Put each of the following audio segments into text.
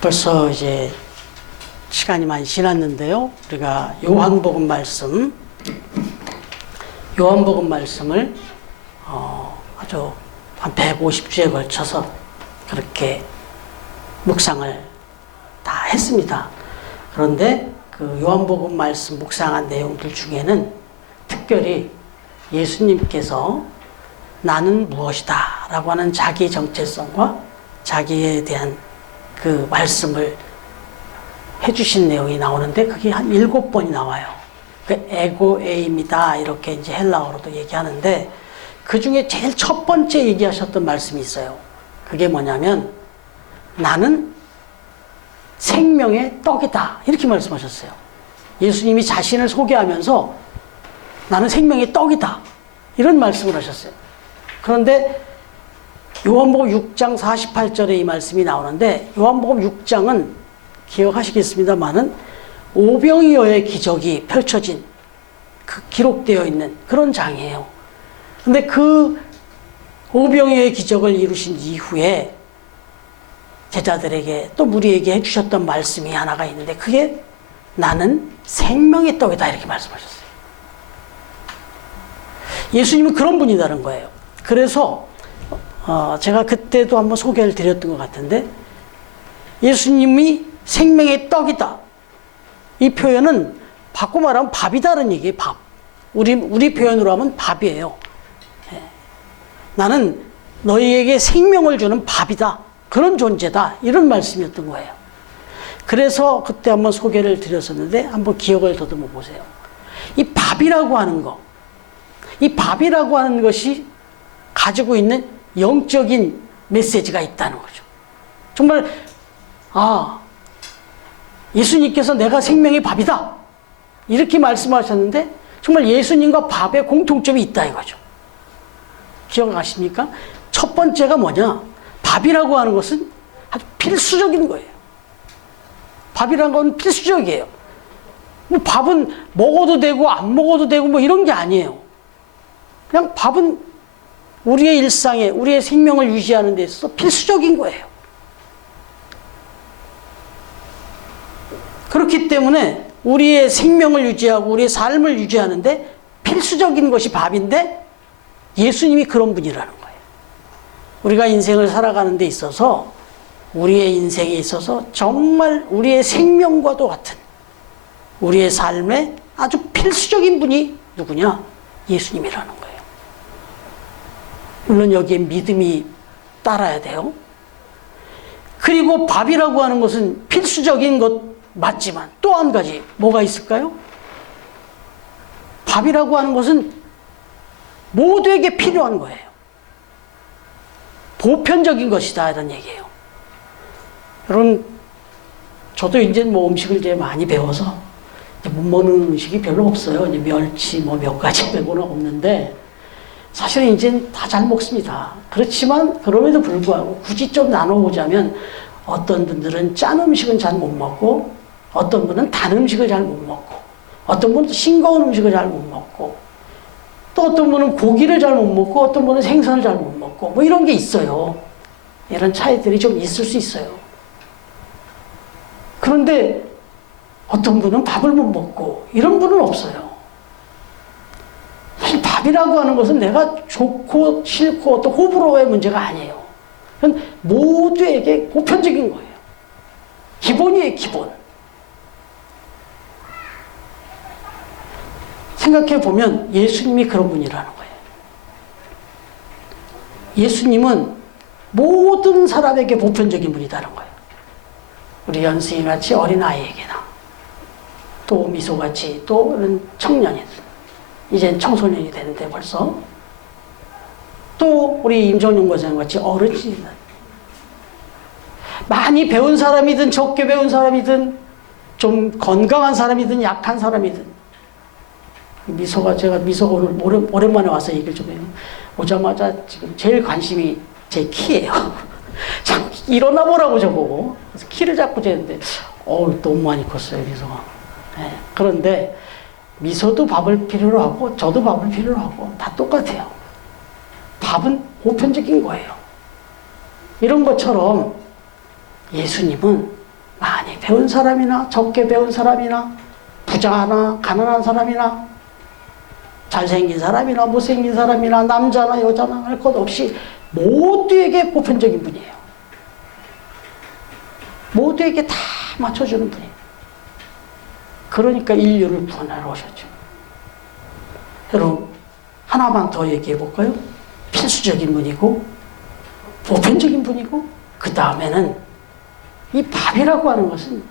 벌써 이제 시간이 많이 지났는데요. 우리가 요한복음 말씀을 아주 한 150주에 걸쳐서 그렇게 묵상을 다 했습니다. 그런데 그 요한복음 말씀 묵상한 내용들 중에는 특별히 예수님께서 나는 무엇이다 라고 하는 자기 정체성과 자기에 대한 그 말씀을 해주신 내용이 나오는데 그게 한 7번이 나와요. 그 에고에임이다 이렇게 이제 헬라어로도 얘기하는데 그 중에 제일 첫 번째 얘기하셨던 말씀이 있어요. 그게 뭐냐면 나는 생명의 떡이다 이렇게 말씀하셨어요. 예수님이 자신을 소개하면서 나는 생명의 떡이다 이런 말씀을 하셨어요. 그런데 요한복음 6장 48절에 이 말씀이 나오는데 요한복음 6장은 기억하시겠습니다만은 오병이어의 기적이 펼쳐진 기록되어 있는 그런 장이에요. 근데 그 오병이어의 기적을 이루신 이후에 제자들에게 또 무리에게 해주셨던 말씀이 하나가 있는데 그게 나는 생명의 떡이다 이렇게 말씀하셨어요. 예수님은 그런 분이라는 거예요. 그래서 제가 그때도 한번 소개를 드렸던 것 같은데 예수님이 생명의 떡이다. 이 표현은 바꿔 말하면 밥이다라는 얘기예요. 밥. 우리 표현으로 하면 밥이에요. 나는 너희에게 생명을 주는 밥이다. 그런 존재다. 이런 말씀이었던 거예요. 그래서 그때 한번 소개를 드렸었는데 한번 기억을 더듬어 보세요. 이 밥이라고 하는 거. 이 밥이라고 하는 것이 가지고 있는 영적인 메시지가 있다는 거죠. 정말 예수님께서 내가 생명의 밥이다 이렇게 말씀하셨는데 정말 예수님과 밥의 공통점이 있다 이거죠. 기억하십니까? 첫 번째가 뭐냐? 밥이라고 하는 것은 아주 필수적인 거예요. 밥이라는 건 필수적이에요. 뭐 밥은 먹어도 되고 안 먹어도 되고 뭐 이런 게 아니에요. 그냥 밥은 우리의 일상에 우리의 생명을 유지하는 데 있어서 필수적인 거예요. 그렇기 때문에 우리의 생명을 유지하고 우리의 삶을 유지하는데 필수적인 것이 밥인데 예수님이 그런 분이라는 거예요. 우리가 인생을 살아가는 데 있어서 우리의 인생에 있어서 정말 우리의 생명과도 같은 우리의 삶에 아주 필수적인 분이 누구냐? 예수님이라는 거예요. 물론 여기에 믿음이 따라야 돼요. 그리고 밥이라고 하는 것은 필수적인 것 맞지만 또 한 가지 뭐가 있을까요? 밥이라고 하는 것은 모두에게 필요한 거예요. 보편적인 것이다 이런 얘기예요. 여러분 저도 이제 뭐 음식을 이제 많이 배워서 이제 못 먹는 음식이 별로 없어요. 이제 멸치 뭐 몇 가지 빼고는 없는데 사실은 이제 다 잘 먹습니다. 그렇지만 그럼에도 불구하고 굳이 좀 나눠보자면 어떤 분들은 짠 음식은 잘 못 먹고 어떤 분은 단 음식을 잘 못 먹고 어떤 분은 싱거운 음식을 잘 못 먹고 또 어떤 분은 고기를 잘 못 먹고 어떤 분은 생선을 잘 못 먹고 뭐 이런 게 있어요. 이런 차이들이 좀 있을 수 있어요. 그런데 어떤 분은 밥을 못 먹고 이런 분은 없어요. 사실 밥이라고 하는 것은 내가 좋고 싫고 어떤 호불호의 문제가 아니에요. 그건 모두에게 보편적인 거예요. 기본이에요, 기본. 생각해 보면 예수님이 그런 분이라는 거예요. 예수님은 모든 사람에게 보편적인 분이라는 거예요. 우리 연수이같이 어린아이에게나 또 미소같이 또 청년이 이젠 청소년이 되는데 벌써 또 우리 임종용 권사님같이 어르신 많이 배운 사람이든 적게 배운 사람이든 좀 건강한 사람이든 약한 사람이든 제가 미소가 오늘 오랜만에 와서 얘기를 좀 해요. 오자마자 지금 제일 관심이 제 키예요. 자꾸 일어나 보라고 저보고. 그래서 키를 자꾸 재는데, 너무 많이 컸어요, 미소가. 네. 그런데 미소도 밥을 필요로 하고, 저도 밥을 필요로 하고, 다 똑같아요. 밥은 보편적인 거예요. 이런 것처럼 예수님은 배운 사람이나 적게 배운 사람이나 부자나 가난한 사람이나 잘생긴 사람이나 못생긴 사람이나 남자나 여자나 할 것 없이 모두에게 보편적인 분이에요. 모두에게 다 맞춰주는 분이에요. 그러니까 인류를 구원하러 오셨죠. 여러분, 하나만 더 얘기해 볼까요? 필수적인 분이고 보편적인 분이고 그 다음에는 이 밥이라고 하는 것은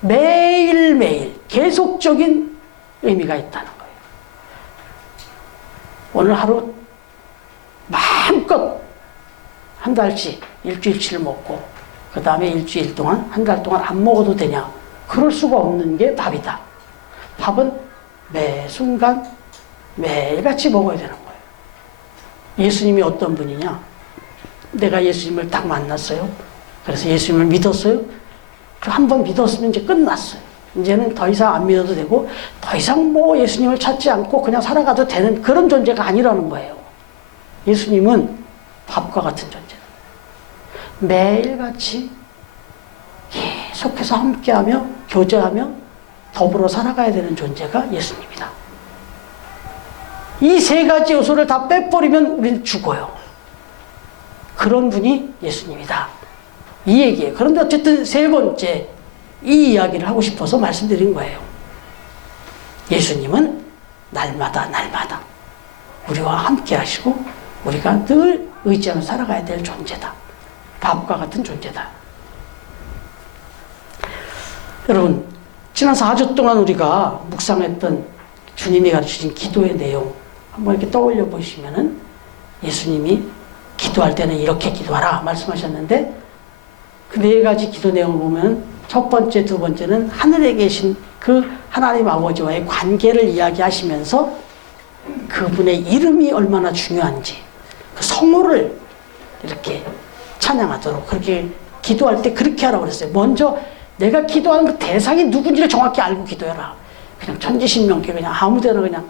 매일매일 계속적인 의미가 있다는 거예요. 오늘 하루 마음껏 한 달씩 일주일치를 먹고 그 다음에 일주일 동안 한 달 동안 안 먹어도 되냐? 그럴 수가 없는 게 밥이다. 밥은 매 순간 매일같이 먹어야 되는 거예요. 예수님이 어떤 분이냐? 내가 예수님을 딱 만났어요. 그래서 예수님을 믿었어요. 한 번 믿었으면 이제 끝났어요. 이제는 더 이상 안 믿어도 되고 더 이상 뭐 예수님을 찾지 않고 그냥 살아가도 되는 그런 존재가 아니라는 거예요. 예수님은 밥과 같은 존재다. 매일같이 계속해서 함께하며 교제하며 더불어 살아가야 되는 존재가 예수님이다. 이 세 가지 요소를 다 빼버리면 우리는 죽어요. 그런 분이 예수님이다. 이 얘기예요. 그런데 어쨌든 세 번째 이 이야기를 하고 싶어서 말씀드린 거예요. 예수님은 날마다 우리와 함께 하시고 우리가 늘 의지하며 살아가야 될 존재다. 밥과 같은 존재다. 여러분, 지난 4주 동안 우리가 묵상했던 주님이 가르치신 기도의 내용 한번 이렇게 떠올려 보시면은 예수님이 기도할 때는 이렇게 기도하라 말씀하셨는데 그 네 가지 기도 내용을 보면 첫 번째, 두 번째는 하늘에 계신 그 하나님 아버지와의 관계를 이야기하시면서 그분의 이름이 얼마나 중요한지 그 성호를 이렇게 찬양하도록 그렇게 기도할 때 그렇게 하라고 그랬어요. 먼저 내가 기도하는 그 대상이 누군지를 정확히 알고 기도해라. 그냥 천지신명께 그냥 아무데나 그냥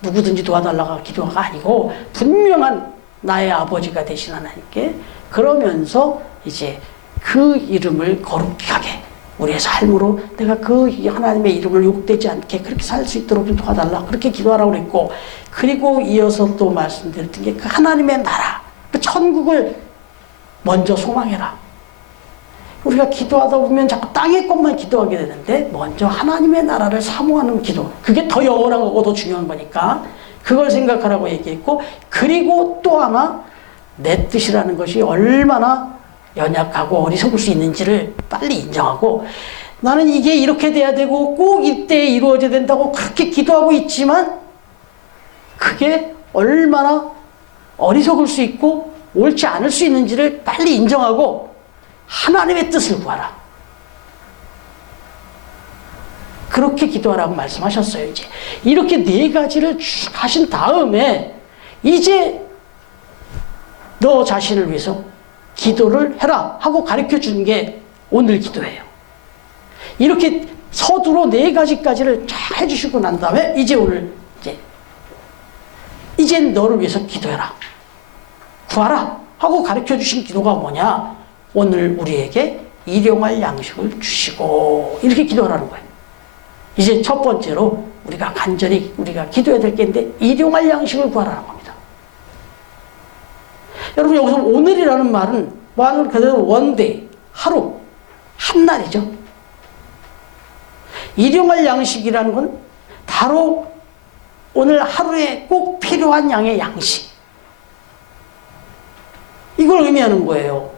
누구든지 도와달라고 기도가 아니고 분명한 나의 아버지가 되신 하나님께 그러면서 이제 그 이름을 거룩하게 우리의 삶으로 내가 그 하나님의 이름을 욕되지 않게 그렇게 살 수 있도록 좀 도와달라 그렇게 기도하라고 그랬고 그리고 이어서 또 말씀드렸던 게 그 하나님의 나라 그 천국을 먼저 소망해라. 우리가 기도하다 보면 자꾸 땅의 것만 기도하게 되는데 먼저 하나님의 나라를 사모하는 기도 그게 더 영원한 거고 더 중요한 거니까 그걸 생각하라고 얘기했고 그리고 또 하나 내 뜻이라는 것이 얼마나 연약하고 어리석을 수 있는지를 빨리 인정하고 나는 이게 이렇게 돼야 되고 꼭 이때에 이루어져야 된다고 그렇게 기도하고 있지만 그게 얼마나 어리석을 수 있고 옳지 않을 수 있는지를 빨리 인정하고 하나님의 뜻을 구하라. 그렇게 기도하라고 말씀하셨어요. 이제 이렇게 네 가지를 쭉 하신 다음에 이제 너 자신을 위해서 기도를 해라 하고 가르쳐 주는 게 오늘 기도예요. 이렇게 서두로 네 가지까지를 쫙 해주시고 난 다음에 이제 오늘 이제 너를 위해서 기도해라. 구하라 하고 가르쳐 주신 기도가 뭐냐? 오늘 우리에게 일용할 양식을 주시고 이렇게 기도하라는 거예요. 이제 첫 번째로 우리가 간절히 우리가 기도해야 될 게 있는데 일용할 양식을 구하라는 겁니다. 여러분 여기서 오늘이라는 말은 말 그대로 원데이 하루 한날이죠. 일용할 양식이라는 건 바로 오늘 하루에 꼭 필요한 양의 양식 이걸 의미하는 거예요.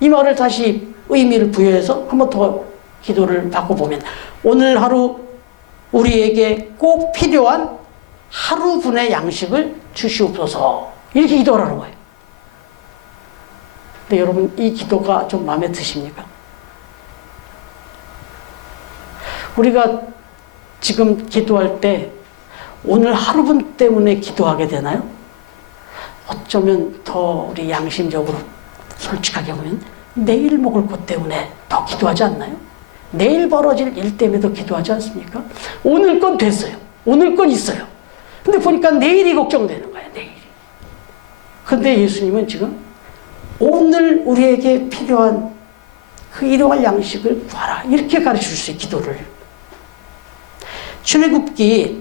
이 말을 다시 의미를 부여해서 한 번 더 기도를 바꿔보면 오늘 하루 우리에게 꼭 필요한 하루분의 양식을 주시옵소서 이렇게 기도하라는 거예요. 근데 여러분 이 기도가 좀 마음에 드십니까? 우리가 지금 기도할 때 오늘 하루분 때문에 기도하게 되나요? 어쩌면 더 우리 양심적으로 솔직하게 보면 내일 먹을 것 때문에 더 기도하지 않나요? 내일 벌어질 일 때문에 더 기도하지 않습니까? 오늘 건 됐어요. 오늘 건 있어요. 근데 보니까 내일이 걱정되는 거예요. 내일이. 근데 예수님은 지금 오늘 우리에게 필요한 그 일용할 양식을 구하라. 이렇게 가르쳐 주세요. 기도를. 출애굽기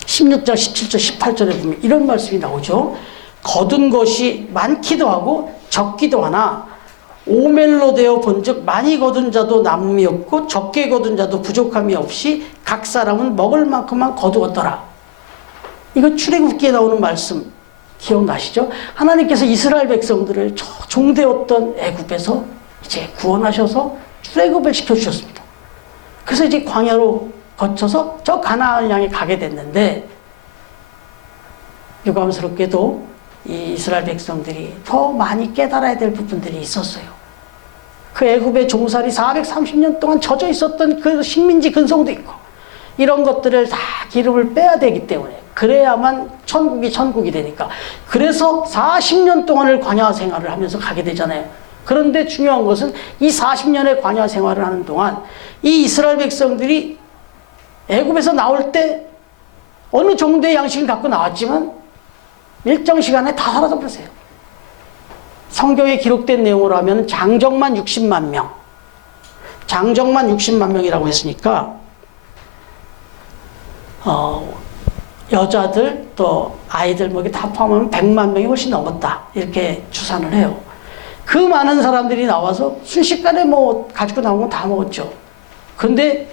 16장 17절 18절에 보면 이런 말씀이 나오죠. 거둔 것이 많기도 하고 적기도 하나 오멜로 되어 본즉 많이 거둔 자도 남음이 없고 적게 거둔 자도 부족함이 없이 각 사람은 먹을 만큼만 거두었더라. 이거 출애굽기에 나오는 말씀 기억나시죠? 하나님께서 이스라엘 백성들을 저 종되었던 애굽에서 이제 구원하셔서 출애굽을 시켜주셨습니다. 그래서 이제 광야로 거쳐서 저 가나안을 향해 가게 됐는데 유감스럽게도 이 이스라엘 백성들이 더 많이 깨달아야 될 부분들이 있었어요. 그 애굽의 종살이 430년 동안 젖어 있었던 그 식민지 근성도 있고 이런 것들을 다 기름을 빼야 되기 때문에 그래야만 천국이 되니까 그래서 40년 동안을 광야 생활을 하면서 가게 되잖아요. 그런데 중요한 것은 이 40년의 광야 생활을 하는 동안 이 이스라엘 백성들이 애굽에서 나올 때 어느 정도의 양식을 갖고 나왔지만 일정 시간에 다 사라져 버렸어요. 성경에 기록된 내용으로 하면 장정만 60만 명, 장정만 60만 명이라고 했으니까 여자들 또 아이들 뭐 다 포함하면 100만 명이 훨씬 넘었다 이렇게 추산을 해요. 그 많은 사람들이 나와서 순식간에 뭐 가지고 나온 건 다 먹었죠. 그런데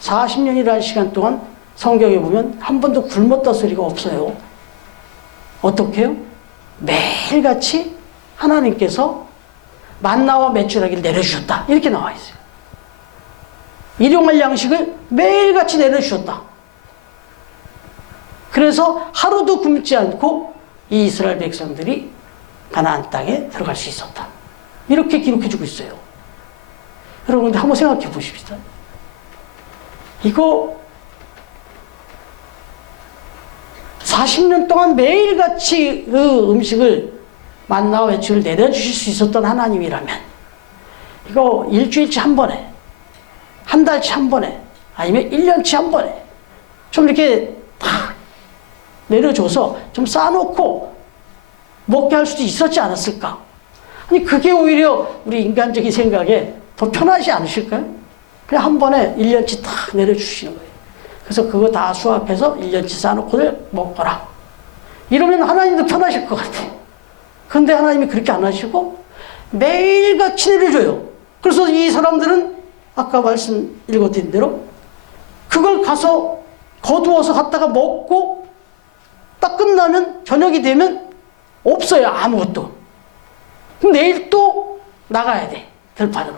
40년이라는 시간 동안 성경에 보면 한 번도 굶었다 소리가 없어요. 어떻게 해요? 매일같이 하나님께서 만나와 메추라기를 내려주셨다 이렇게 나와 있어요. 일용할 양식을 매일같이 내려주셨다. 그래서 하루도 굶지 않고 이 이스라엘 백성들이 가나안 땅에 들어갈 수 있었다. 이렇게 기록해주고 있어요. 여러분 한번 생각해 보십시다. 이거 40년 동안 매일같이 그 음식을 만나와 외출을 내려주실 수 있었던 하나님이라면 이거 일주일치 한 번에 한 달치 한 번에 아니면 1년치 한 번에 좀 이렇게 다 내려줘서 좀 쌓아놓고 먹게 할 수도 있었지 않았을까? 아니 그게 오히려 우리 인간적인 생각에 더 편하지 않으실까요? 그냥 한 번에 1년치 딱 내려주시는 거예요. 그래서 그거 다 수확해서 1년치 쌓아놓고들 먹거라. 이러면 하나님도 편하실 것 같아요. 그런데 하나님이 그렇게 안 하시고 매일같이 내려줘요. 그래서 이 사람들은 아까 말씀 읽어드린 대로 그걸 가서 거두어서 갖다가 먹고 딱 끝나면 저녁이 되면 없어요. 아무것도. 그럼 내일 또 나가야 돼. 들판으로.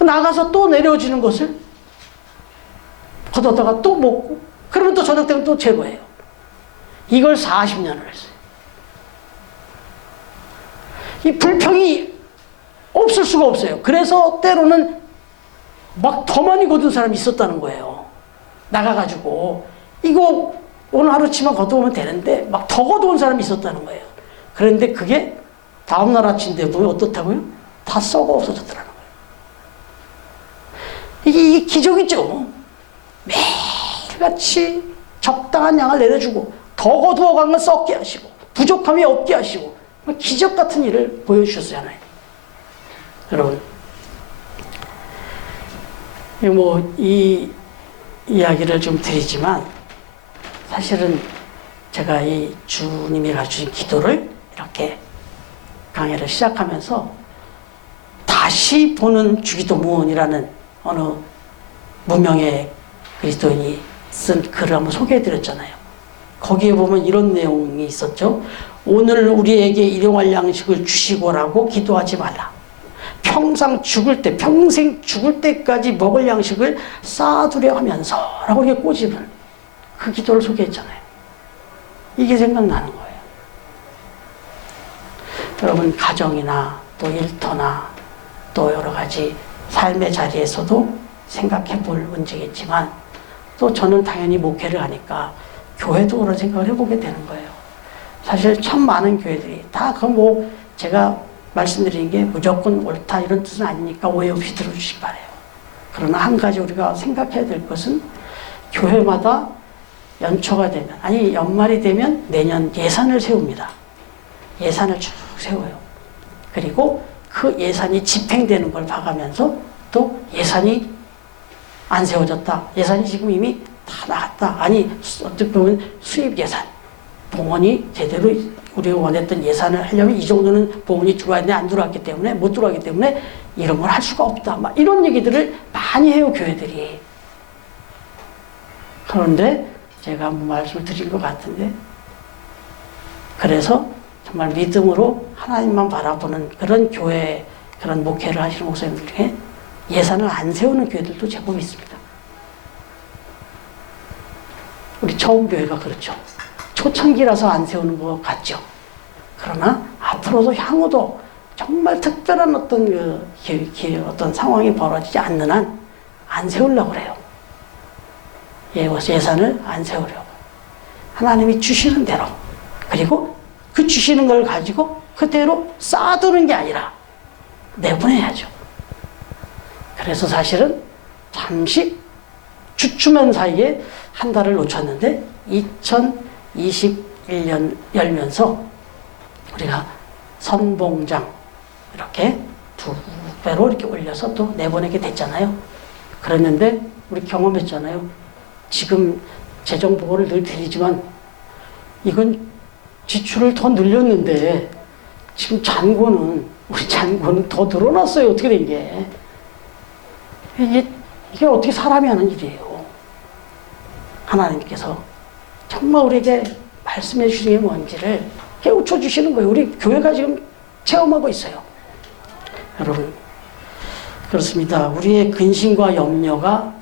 나가서 또 내려지는 것을 걷어다가 또 먹고 그러면 또 저녁 되면 또 제거해요. 이걸 40년을 했어요. 이 불평이 없을 수가 없어요. 그래서 때로는 막 더 많이 거둔 사람이 있었다는 거예요. 나가가지고 이거 오늘 하루치만 거두면 되는데 막 더 거두은 사람이 있었다는 거예요. 그런데 그게 다음날 아침 되면 어떻다고요? 다 썩어 없어졌더라는 거예요. 이게 기적이죠. 매일같이 적당한 양을 내려주고 더 거두어간 건 썩게 하시고 부족함이 없게 하시고 기적 같은 일을 보여주셨어요. 하나님. 여러분 이 이야기를 좀 드리지만 사실은 제가 이 주님이 가르치신 기도를 이렇게 강의를 시작하면서 다시 보는 주기도문이라는 어느 무명의 그리스도인이 쓴 글을 한번 소개해드렸잖아요. 거기에 보면 이런 내용이 있었죠. 오늘 우리에게 일용할 양식을 주시고라고 기도하지 말라. 평생 죽을 때까지 먹을 양식을 쌓아두려 하면서 라고 이렇게 꼬집은 그 기도를 소개했잖아요. 이게 생각나는 거예요. 여러분 가정이나 또 일터나 또 여러 가지 삶의 자리에서도 생각해 볼 문제겠지만 또 저는 당연히 목회를 하니까 교회도 그런 생각을 해보게 되는 거예요. 사실 참 많은 교회들이 다 제가 말씀드리는 게 무조건 옳다 이런 뜻은 아니니까 오해 없이 들어주시기 바라요. 그러나 한 가지 우리가 생각해야 될 것은 교회마다 연초가 되면 아니 연말이 되면 내년 예산을 세웁니다. 예산을 쭉 세워요. 그리고 그 예산이 집행되는 걸 봐가면서 또 예산이 안 세워졌다. 예산이 지금 이미 다 나갔다. 아니, 어떻게 보면 수입 예산. 봉헌이 제대로 우리가 원했던 예산을 하려면 이 정도는 봉헌이 들어와야 되는데 안 들어왔기 때문에, 못 들어왔기 때문에 이런 걸 할 수가 없다. 막 이런 얘기들을 많이 해요, 교회들이. 그런데 제가 한번 말씀을 드린 것 같은데, 그래서 정말 믿음으로 하나님만 바라보는 그런 교회, 그런 목회를 하시는 목사님들 중에 예산을 안 세우는 교회들도 제법 있습니다. 우리 처음 교회가 그렇죠. 초창기라서 안 세우는 것 같죠. 그러나 앞으로도 향후도 정말 특별한 어떤 어떤 상황이 벌어지지 않는 한 안 세우려고 그래요. 예산을 안 세우려고. 하나님이 주시는 대로, 그리고 그 주시는 걸 가지고 그대로 쌓아두는 게 아니라 내보내야죠. 그래서 사실은 잠시 주춤한 사이에 한 달을 놓쳤는데 2021년 열면서 우리가 선봉장 이렇게 2배로 이렇게 올려서 또 내보내게 됐잖아요. 그랬는데 우리 경험했잖아요. 지금 재정 보고를 늘 드리지만 이건 지출을 더 늘렸는데 지금 우리 잔고는 더 늘어났어요. 어떻게 된 게. 이게 어떻게 사람이 하는 일이에요. 하나님께서 정말 우리에게 말씀해 주시는 게 뭔지를 깨우쳐 주시는 거예요. 우리 교회가 지금 체험하고 있어요. 여러분, 그렇습니다. 우리의 근심과 염려가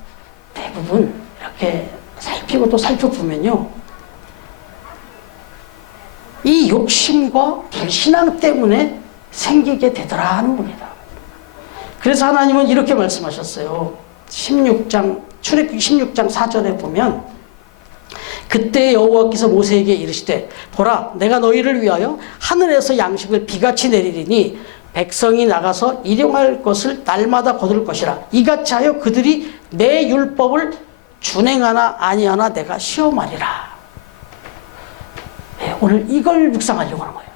대부분 이렇게 살피고 또 살펴보면요, 이 욕심과 불신앙 때문에 생기게 되더라 하는 겁니다. 그래서 하나님은 이렇게 말씀하셨어요. 출애굽기 16장 4절에 보면, 그때 여호와께서 모세에게 이르시되 보라, 내가 너희를 위하여 하늘에서 양식을 비같이 내리리니 백성이 나가서 일용할 것을 날마다 거둘 것이라. 이같이 하여 그들이 내 율법을 준행하나 아니하나 내가 시험하리라. 네, 오늘 이걸 묵상하려고 하는 거예요.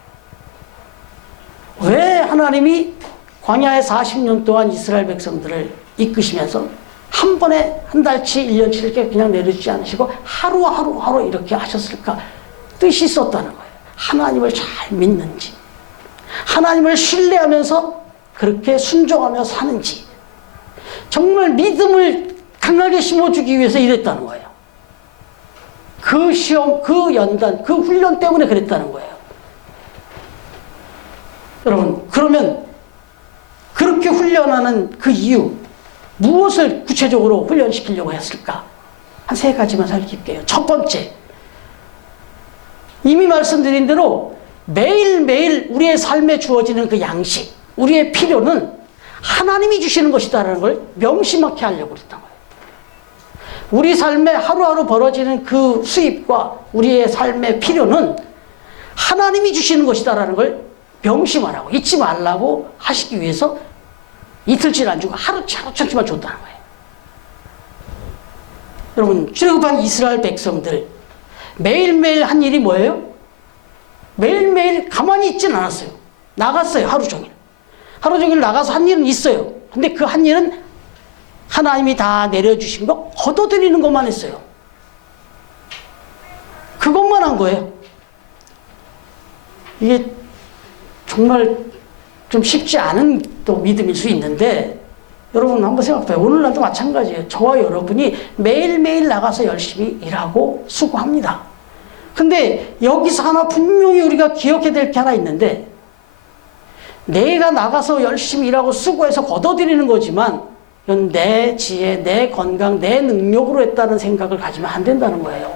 왜 하나님이 광야에 40년 동안 이스라엘 백성들을 이끄시면서 한 번에 한 달치, 1년치 이렇게 그냥 내려주지 않으시고 하루 이렇게 하셨을까? 뜻이 있었다는 거예요. 하나님을 잘 믿는지, 하나님을 신뢰하면서 그렇게 순종하며 사는지, 정말 믿음을 강하게 심어주기 위해서 이랬다는 거예요. 그 시험, 그 연단, 그 훈련 때문에 그랬다는 거예요. 여러분, 그러면 그렇게 훈련하는 그 이유, 무엇을 구체적으로 훈련시키려고 했을까? 한 3가지만 살펴볼게요. 첫 번째, 이미 말씀드린 대로 매일매일 우리의 삶에 주어지는 그 양식, 우리의 필요는 하나님이 주시는 것이다라는 걸 명심하게 하려고 했던 거예요. 우리 삶에 하루하루 벌어지는 그 수입과 우리의 삶의 필요는 하나님이 주시는 것이다라는 걸 명심하라고, 잊지 말라고 하시기 위해서 이틀치를 안 주고 하루치만 줬다는 거예요. 여러분, 출애굽한 이스라엘 백성들 매일매일 한 일이 뭐예요? 매일매일 가만히 있지는 않았어요. 나갔어요. 하루 종일 나가서 한 일은 있어요. 근데 그 한 일은 하나님이 다 내려주신 거 걷어들이는 것만 했어요. 그것만 한 거예요. 이게 정말 좀 쉽지 않은 또 믿음일 수 있는데, 여러분 한번 생각해봐요. 오늘날도 마찬가지예요. 저와 여러분이 매일매일 나가서 열심히 일하고 수고합니다. 근데 여기서 하나 분명히 우리가 기억해야 될 게 하나 있는데, 내가 나가서 열심히 일하고 수고해서 걷어들이는 거지만 이건 내 지혜, 내 건강, 내 능력으로 했다는 생각을 가지면 안 된다는 거예요.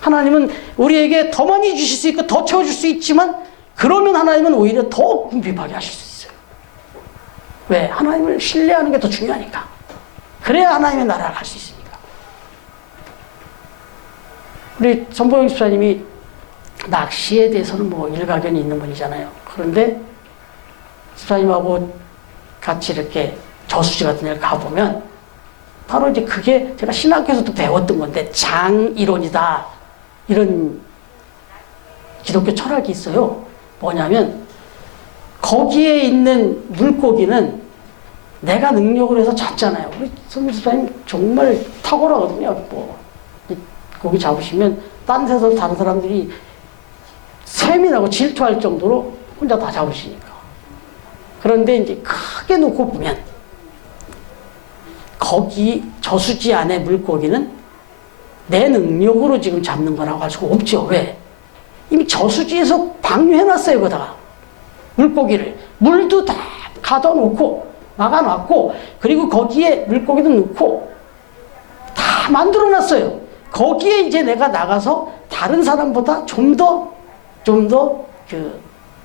하나님은 우리에게 더 많이 주실 수 있고 더 채워줄 수 있지만, 그러면 하나님은 오히려 더 궁핍하게 하실 수 있어요. 왜? 하나님을 신뢰하는 게 더 중요하니까. 그래야 하나님의 나라를 갈 수 있으니까. 우리 전보영 집사님이 낚시에 대해서는 뭐 일가견이 있는 분이잖아요. 그런데 집사님하고 같이 이렇게 저수지 같은 데를 가보면 바로 이제 그게 제가 신학교에서도 배웠던 건데, 장이론이다, 이런 기독교 철학이 있어요. 뭐냐면 거기에 있는 물고기는 내가 능력을 해서 잡잖아요. 우리 선생님 정말 탁월하거든요. 뭐 고기 잡으시면 딴 데서 다른 사람들이 세민하고 질투할 정도로 혼자 다 잡으시니까. 그런데 이제 크게 놓고 보면 거기 저수지 안에 물고기는 내 능력으로 지금 잡는 거라고 할 수가 없죠. 왜? 이미 저수지에서 방류해놨어요. 거다가 물고기를 물도 다 가둬놓고 막아놨고, 그리고 거기에 물고기도 넣고 다 만들어놨어요. 거기에 이제 내가 나가서 다른 사람보다 좀 더 그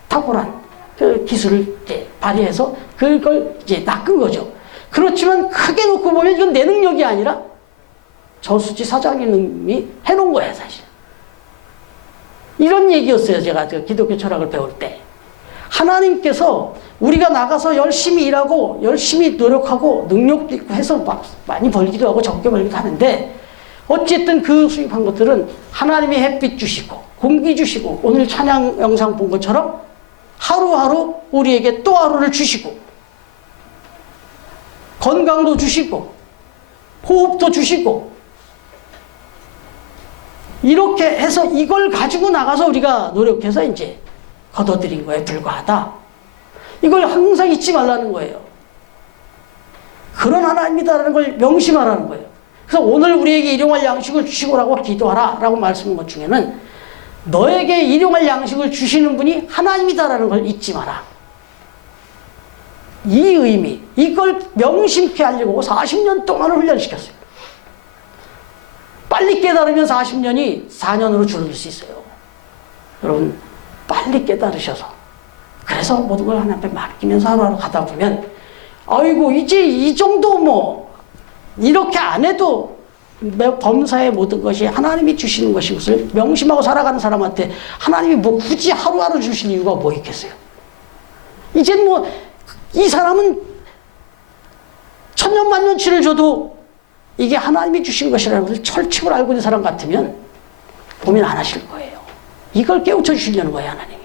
탁월한 그 기술을 이제 발휘해서 그걸 이제 낚은 거죠. 그렇지만 크게 놓고 보면 이건 내 능력이 아니라 저수지 사장님이 해놓은 거야, 사실. 이런 얘기였어요. 제가 그 기독교 철학을 배울 때. 하나님께서 우리가 나가서 열심히 일하고 열심히 노력하고 능력도 있고 해서 막 많이 벌기도 하고 적게 벌기도 하는데, 어쨌든 그 수입한 것들은 하나님이 햇빛 주시고 공기 주시고 오늘 찬양 영상 본 것처럼 하루하루 우리에게 또 하루를 주시고 건강도 주시고 호흡도 주시고 이렇게 해서 이걸 가지고 나가서 우리가 노력해서 이제 거둬들인 거에 불과하다. 이걸 항상 잊지 말라는 거예요. 그런 하나님이다라는 걸 명심하라는 거예요. 그래서 오늘 우리에게 일용할 양식을 주시고라고 기도하라 라고 말씀한 것 중에는 너에게 일용할 양식을 주시는 분이 하나님이다라는 걸 잊지 마라. 이 의미, 이걸 명심케 하려고 40년 동안을 훈련시켰어요. 빨리 깨달으면 40년이 4년으로 줄어들 수 있어요. 여러분, 빨리 깨달으셔서 그래서 모든 걸 하나님 앞에 맡기면서 하루하루 가다 보면 아이고 이제 이 정도 뭐 이렇게 안 해도 범사의 모든 것이 하나님이 주시는 것인 것을 명심하고 살아가는 사람한테 하나님이 뭐 굳이 하루하루 주실 이유가 뭐 있겠어요. 이젠 뭐 이 사람은 천년만년치를 줘도 이게 하나님이 주신 것이라는 것을 철칙을 알고 있는 사람 같으면 고민 안 하실 거예요. 이걸 깨우쳐 주시려는 거예요, 하나님이.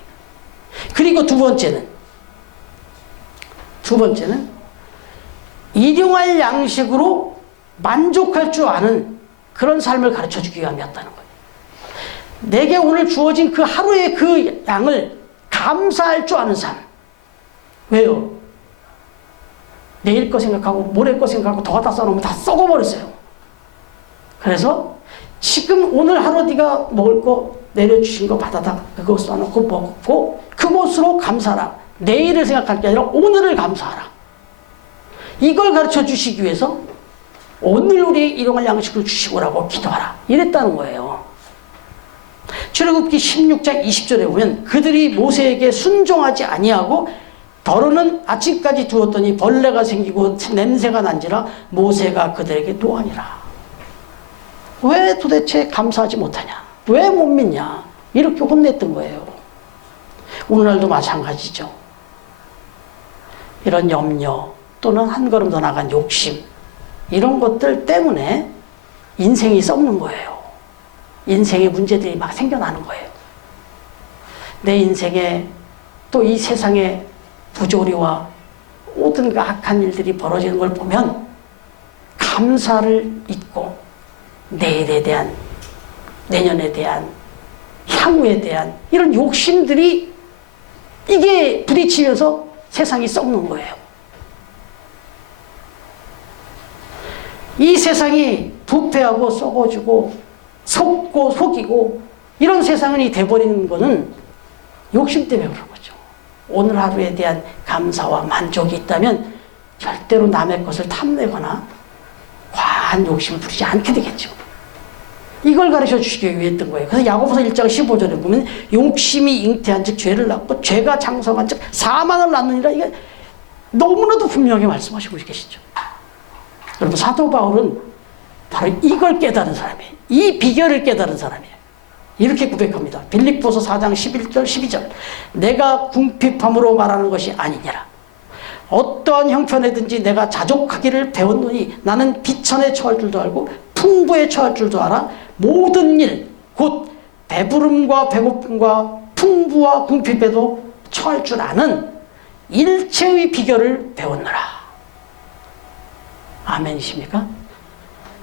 그리고 두 번째는 일용할 양식으로 만족할 줄 아는 그런 삶을 가르쳐 주기 위함이었다는 거예요. 내게 오늘 주어진 그 하루의 그 양을 감사할 줄 아는 삶. 왜요? 내일 거 생각하고 모레 거 생각하고 더 갖다 써놓으면 다 썩어버렸어요. 그래서 지금 오늘 하루 네가 먹을 거 내려주신 거 받아다 그거 써놓고 먹고 그것으로 감사하라. 내일을 생각할 게 아니라 오늘을 감사하라. 이걸 가르쳐 주시기 위해서 오늘 우리의 일용할 양식을 주시고라고 기도하라. 이랬다는 거예요. 출애굽기 16장 20절에 보면 그들이 모세에게 순종하지 아니하고 더러는 아침까지 두었더니 벌레가 생기고 냄새가 난지라 모세가 그들에게 노하니라. 왜 도대체 감사하지 못하냐? 왜 못 믿냐? 이렇게 혼냈던 거예요. 오늘날도 마찬가지죠. 이런 염려 또는 한 걸음 더 나간 욕심 이런 것들 때문에 인생이 썩는 거예요. 인생에 문제들이 막 생겨나는 거예요. 내 인생에 또 이 세상에 부조리와 모든 그 악한 일들이 벌어지는 걸 보면 감사를 잊고 내일에 대한, 내년에 대한, 향후에 대한 이런 욕심들이 이게 부딪히면서 세상이 썩는 거예요. 이 세상이 부패하고 썩어지고 속고 속이고 이런 세상이 돼버리는 거는 욕심 때문에 그런 거죠. 오늘 하루에 대한 감사와 만족이 있다면 절대로 남의 것을 탐내거나 과한 욕심을 부리지 않게 되겠죠. 이걸 가르쳐 주시기 위해 했던 거예요. 그래서 야고보서 1장 15절에 보면 욕심이 잉태한 즉 죄를 낳고 죄가 장성한 즉 사망을 낳느니라. 이게 너무나도 분명하게 말씀하시고 계시죠. 여러분, 사도 바울은 바로 이걸 깨달은 사람이에요. 이 비결을 깨달은 사람이에요. 이렇게 고백합니다. 빌립보서 4장 11절 12절 내가 궁핍함으로 말하는 것이 아니니라. 어떠한 형편에든지 내가 자족하기를 배웠노니 나는 비천에 처할 줄도 알고 풍부에 처할 줄도 알아. 모든 일 곧 배부름과 배고픔과 풍부와 궁핍에도 처할 줄 아는 일체의 비결을 배웠노라. 아멘이십니까?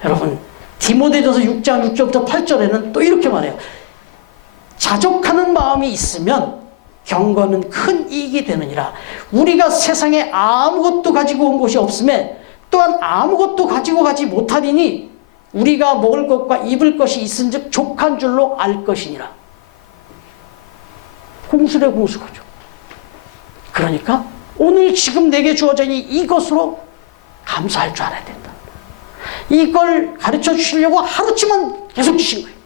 여러분, 디모데전서 6장 6절부터 8절에는 또 이렇게 말해요. 자족하는 마음이 있으면 경건은 큰 이익이 되느니라. 우리가 세상에 아무것도 가지고 온 것이 없음에 또한 아무것도 가지고 가지 못하리니 우리가 먹을 것과 입을 것이 있은즉 족한 줄로 알 것이니라. 공수래 공수거죠. 그러니까 오늘 지금 내게 주어진 이것으로 감사할 줄 알아야 된다. 이걸 가르쳐 주시려고 하루치만 계속 주신 거예요.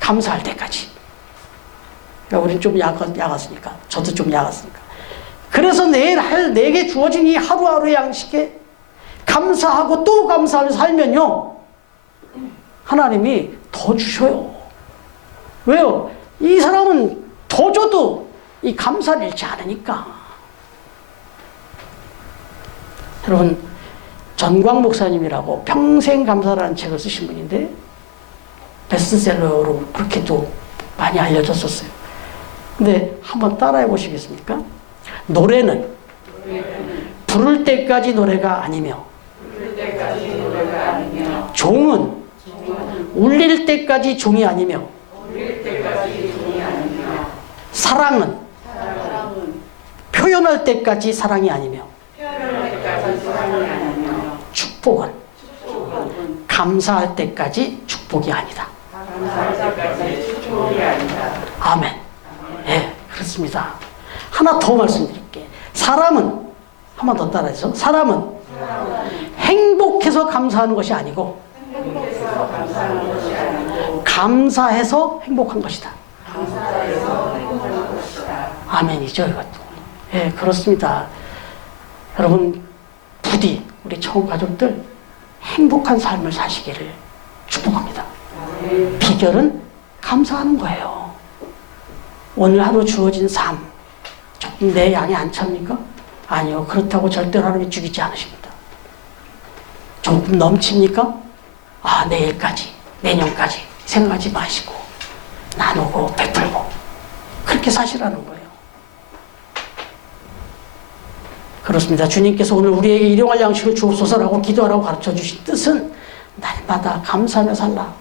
감사할 때까지. 그러니까 우리는 좀 약았으니까. 저도 좀 약았으니까. 그래서 내일 할 내게 주어진 이 하루하루의 양식에 감사하고 또 감사하며 살면요, 하나님이 더 주셔요. 왜요? 이 사람은 더 줘도 이 감사를 잃지 않으니까. 여러분, 전광 목사님이라고 평생 감사라는 책을 쓰신 분인데 베스트셀러로 그렇게도 많이 알려졌었어요. 근데 한번 따라해 보시겠습니까? 노래는 부를 때까지 노래가 아니며 종은 울릴 때까지 종이 아니며 사랑은 표현할 때까지 사랑이 아니며 축복은 감사할 때까지 축복이 아니다. 아멘. 예, 그렇습니다. 하나 더 말씀드릴게요. 사람은, 한 번 더 따라해서, 사람은 행복해서 감사하는 것이 아니고 감사해서 행복한 것이다. 아멘이죠, 이것도. 예, 그렇습니다. 여러분, 부디 우리 처음 가족들 행복한 삶을 사시기를 축복합니다. 비결은 감사하는 거예요. 오늘 하루 주어진 삶, 조금 내 양이 안 찹니까? 아니요. 그렇다고 절대로 하나님이 죽이지 않으십니다. 조금 넘칩니까? 아, 내일까지, 내년까지 생각하지 마시고 나누고 베풀고 그렇게 사시라는 거예요. 그렇습니다. 주님께서 오늘 우리에게 일용할 양식을 주옵소서라고 기도하라고 가르쳐 주신 뜻은 날마다 감사하며 살라.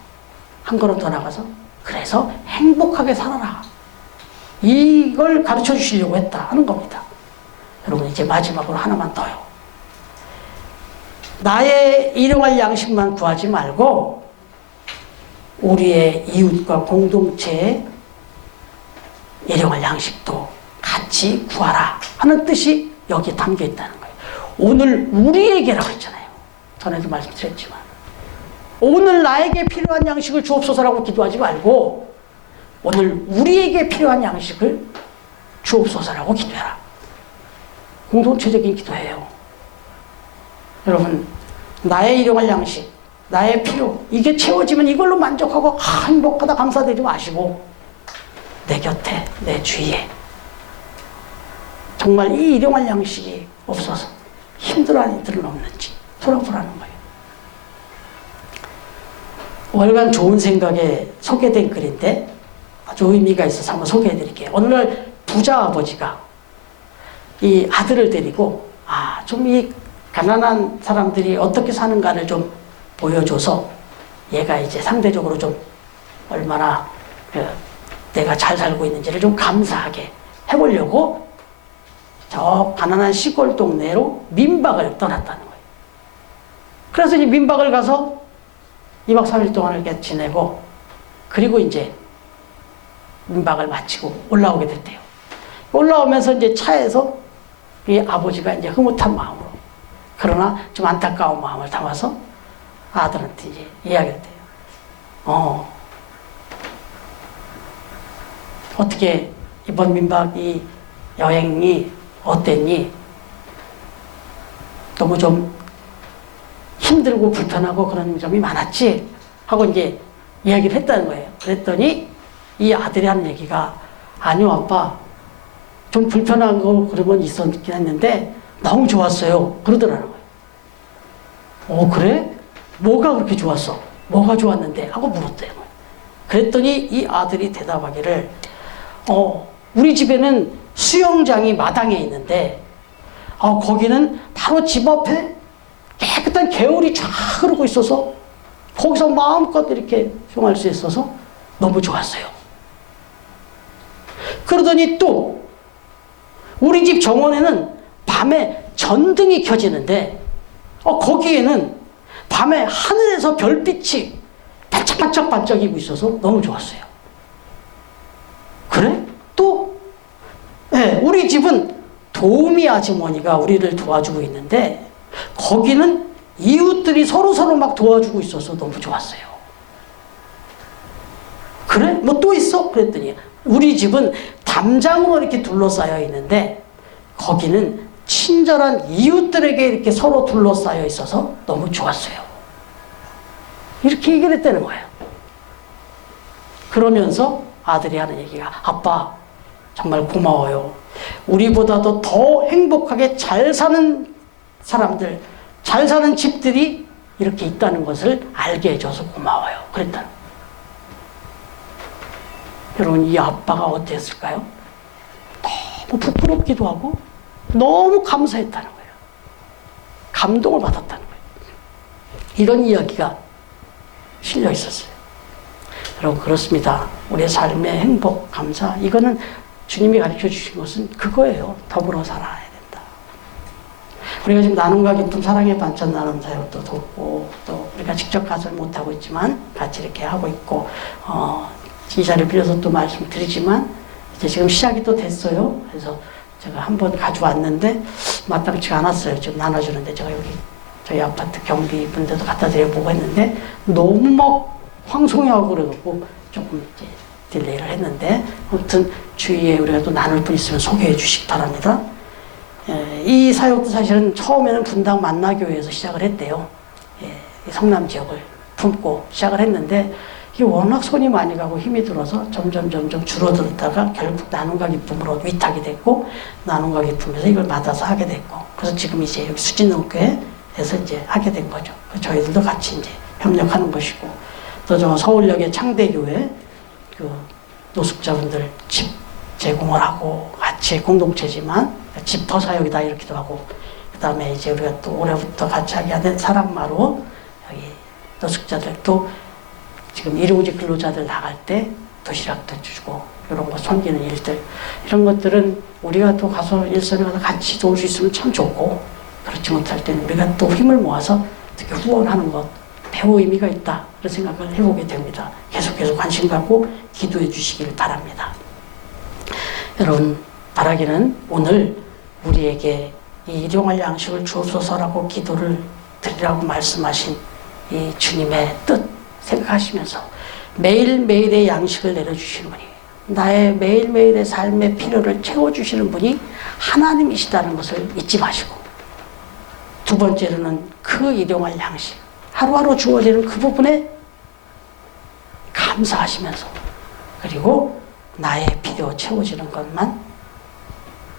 한 걸음 더 나가서 그래서 행복하게 살아라. 이걸 가르쳐 주시려고 했다 하는 겁니다. 여러분, 이제 마지막으로 하나만 더요. 나의 일용할 양식만 구하지 말고 우리의 이웃과 공동체의 일용할 양식도 같이 구하라 하는 뜻이 여기에 담겨 있다는 거예요. 오늘 우리에게라고 했잖아요. 전에도 말씀드렸지만 오늘 나에게 필요한 양식을 주옵소서라고 기도하지 말고 오늘 우리에게 필요한 양식을 주옵소서라고 기도해라. 공동체적인 기도예요. 여러분, 나의 일용할 양식, 나의 필요, 이게 채워지면 이걸로 만족하고 행복하다 감사되지 마시고 내 곁에, 내 주위에 정말 이 일용할 양식이 없어서 힘들어하는 이들은 없는지 돌아보라는 거예요. 월간 좋은 생각에 소개된 글인데 아주 의미가 있어서 한번 소개해 드릴게요. 어느 날 부자 아버지가 이 아들을 데리고 좀 이 가난한 사람들이 어떻게 사는가를 좀 보여줘서 얘가 이제 상대적으로 좀 얼마나 내가 잘 살고 있는지를 좀 감사하게 해보려고 저 가난한 시골 동네로 민박을 떠났다는 거예요. 그래서 이제 민박을 가서 2박 3일 동안 이렇게 지내고 그리고 이제 민박을 마치고 올라오게 됐대요. 올라오면서 이제 차에서 이 아버지가 이제 흐뭇한 마음으로 그러나 좀 안타까운 마음을 담아서 아들한테 이제 이야기를 해요. 어떻게 이번 민박 이 여행이 어땠니? 너무 좀 힘들고 불편하고 그런 점이 많았지? 하고 이제 이야기를 했다는 거예요. 그랬더니 이 아들이 한 얘기가 아니요 아빠 좀 불편한 거 그러면 있었긴 했는데 너무 좋았어요. 그러더라는 거예요. 그래? 뭐가 그렇게 좋았어? 뭐가 좋았는데? 하고 물었대요. 그랬더니 이 아들이 대답하기를 우리 집에는 수영장이 마당에 있는데 거기는 바로 집 앞에 깨끗한 개울이 쫙 흐르고 있어서 거기서 마음껏 이렇게 수영할 수 있어서 너무 좋았어요. 그러더니 또 우리 집 정원에는 밤에 전등이 켜지는데 거기에는 밤에 하늘에서 별빛이 반짝반짝반짝이고 있어서 너무 좋았어요. 그래? 또 우리 집은 도우미 아주머니가 우리를 도와주고 있는데 거기는 이웃들이 서로서로 막 도와주고 있어서 너무 좋았어요. 그래? 뭐 또 있어? 그랬더니 우리 집은 담장으로 이렇게 둘러싸여 있는데 거기는 친절한 이웃들에게 이렇게 서로 둘러싸여 있어서 너무 좋았어요. 이렇게 얘기를 했다는 거예요. 그러면서 아들이 하는 얘기가 아빠 정말 고마워요. 우리보다도 더 행복하게 잘 사는 사람들, 잘 사는 집들이 이렇게 있다는 것을 알게 해줘서 고마워요. 그랬다는 거예요. 여러분 이 아빠가 어땠을까요? 너무 부끄럽기도 하고 너무 감사했다는 거예요. 감동을 받았다는 거예요. 이런 이야기가 실려 있었어요. 여러분 그렇습니다. 우리의 삶의 행복, 감사 이거는 주님이 가르쳐 주신 것은 그거예요. 더불어 살아야 된다. 우리가 지금 나눔과 기쁨 사랑의 반찬 나눔 사역도 돕고 또 우리가 직접 가서 못하고 있지만 같이 이렇게 하고 있고 이 자리를 빌어서 또 말씀드리지만 이제 지금 시작이 또 됐어요. 그래서 제가 한번 가져왔는데 마땅치 않았어요. 지금 나눠주는데 제가 여기 저희 아파트 경비분들도 갖다 드려보고 했는데 너무 막 황송해하고 그래갖고 조금 이제 딜레이를 했는데 아무튼 주위에 우리가 또 나눌 분 있으면 소개해 주시기 바랍니다. 이 사역도 사실은 처음에는 분당 만나교회에서 시작을 했대요. 성남 지역을 품고 시작을 했는데 이게 워낙 손이 많이 가고 힘이 들어서 점점 줄어들다가 결국 나눔과 기쁨으로 위탁이 됐고 나눔과 기쁨에서 이걸 받아서 하게 됐고 그래서 지금 이제 여기 수진농교회에서 이제 하게 된 거죠. 저희들도 같이 이제 협력하는 것이고 또 저 서울역의 창대교회 그 노숙자분들 집 제공을 하고 같이 공동체지만 집터 사역이다 이렇게도 하고 그 다음에 이제 우리가 또 올해부터 같이 하게 된 사랑마로 여기 노숙자들도 지금 일용직 근로자들 나갈 때 도시락도 주고 이런 거 섬기는 일들 이런 것들은 우리가 또 가서 일선에 가서 같이 도울 수 있으면 참 좋고 그렇지 못할 때는 우리가 또 힘을 모아서 어떻게 후원하는 것 배우 의미가 있다 그런 생각을 해보게 됩니다. 계속해서 관심 갖고 기도해 주시길 바랍니다. 여러분 바라기는 오늘 우리에게 이 일용할 양식을 주옵소서라고 기도를 드리라고 말씀하신 이 주님의 뜻 생각하시면서 매일매일의 양식을 내려주시는 분이 나의 매일매일의 삶의 필요를 채워주시는 분이 하나님이시다는 것을 잊지 마시고 두 번째로는 그 일용할 양식 하루하루 주어지는 그 부분에 감사하시면서 그리고 나의 필요 채워지는 것만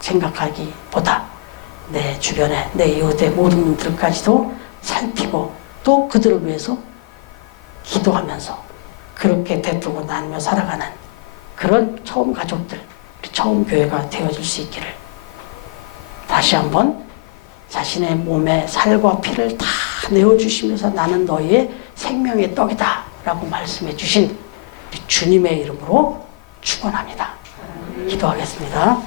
생각하기보다 내 주변에 내 이웃의 모든 분들까지도 살피고 또 그들을 위해서 기도하면서 그렇게 베풀고 나누며 살아가는 그런 처음 가족들, 처음 교회가 되어질 수 있기를 다시 한번 자신의 몸에 살과 피를 다 내어주시면서 나는 너희의 생명의 떡이다 라고 말씀해 주신 주님의 이름으로 축원합니다. 기도하겠습니다.